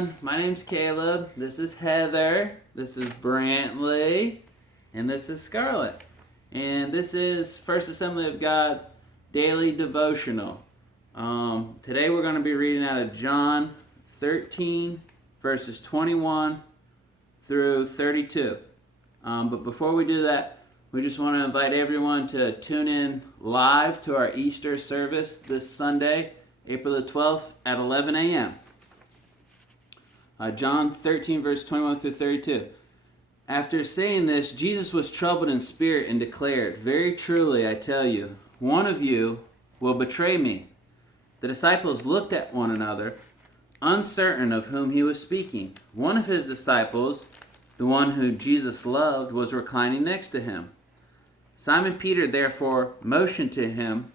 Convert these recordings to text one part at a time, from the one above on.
everyone. My name's Caleb. This is Heather. This is Brantley. And this is Scarlett. And this is First Assembly of God's Daily Devotional. Today we're going to be reading out of John 13, verses 21 through 32. But before we do that, we just want to invite everyone to tune in live to our Easter service this Sunday, April the 12th at 11 a.m. John 13, verse 21 through 32. After saying this, Jesus was troubled in spirit and declared, "Very truly, I tell you, one of you will betray me." The disciples looked at one another, uncertain of whom he was speaking. One of his disciples, the one whom Jesus loved, was reclining next to him. Simon Peter therefore motioned to him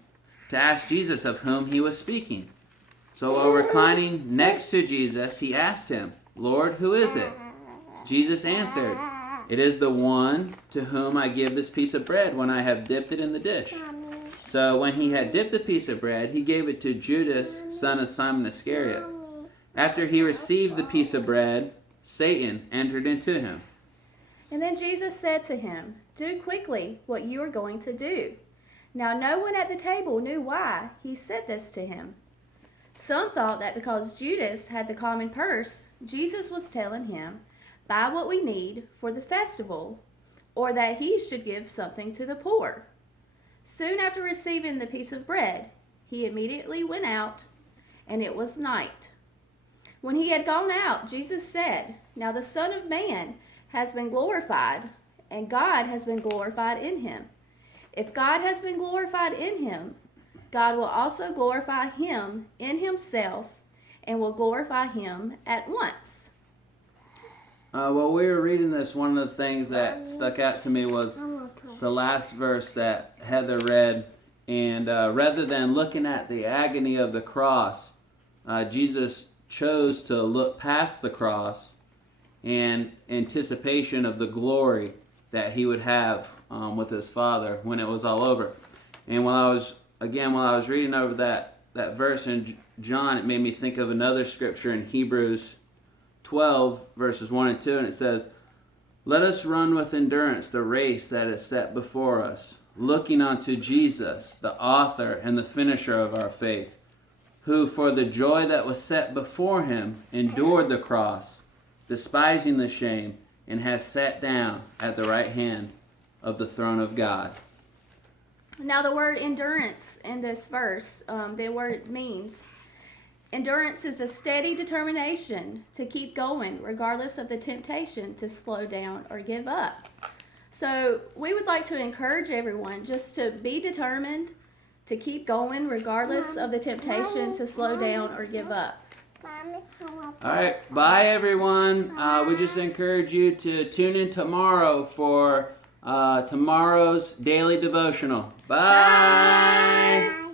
to ask Jesus of whom he was speaking. So while reclining next to Jesus, he asked him, "Lord, who is it?" Jesus answered, "It is the one to whom I give this piece of bread when I have dipped it in the dish." So when he had dipped the piece of bread, he gave it to Judas, son of Simon Iscariot. After he received the piece of bread, Satan entered into him. And then Jesus said to him, "Do quickly what you are going to do." Now no one at the table knew why he said this to him. Some thought that because Judas had the common purse, Jesus was telling him, "Buy what we need for the festival," or that he should give something to the poor. Soon after receiving the piece of bread, he immediately went out, and it was night. When he had gone out, Jesus said, "Now the Son of Man has been glorified, and God has been glorified in him. If God has been glorified in him, God will also glorify him in himself, and will glorify him at once." While we were reading this, one of the things that stuck out to me was the last verse that Heather read. And rather than looking at the agony of the cross, Jesus chose to look past the cross in anticipation of the glory that he would have with his Father when it was all over. And while I was reading over that verse in John, it made me think of another scripture in Hebrews 12, verses 1 and 2, and it says, "Let us run with endurance the race that is set before us, looking unto Jesus, the author and the finisher of our faith, who for the joy that was set before him endured the cross, despising the shame, and has sat down at the right hand of the throne of God." Now the word endurance in this verse, the word means endurance is the steady determination to keep going regardless of the temptation to slow down or give up. So we would like to encourage everyone just to be determined to keep going regardless of the temptation to slow down or give up. All right, bye everyone. We just encourage you to tune in tomorrow for tomorrow's daily devotional. Bye.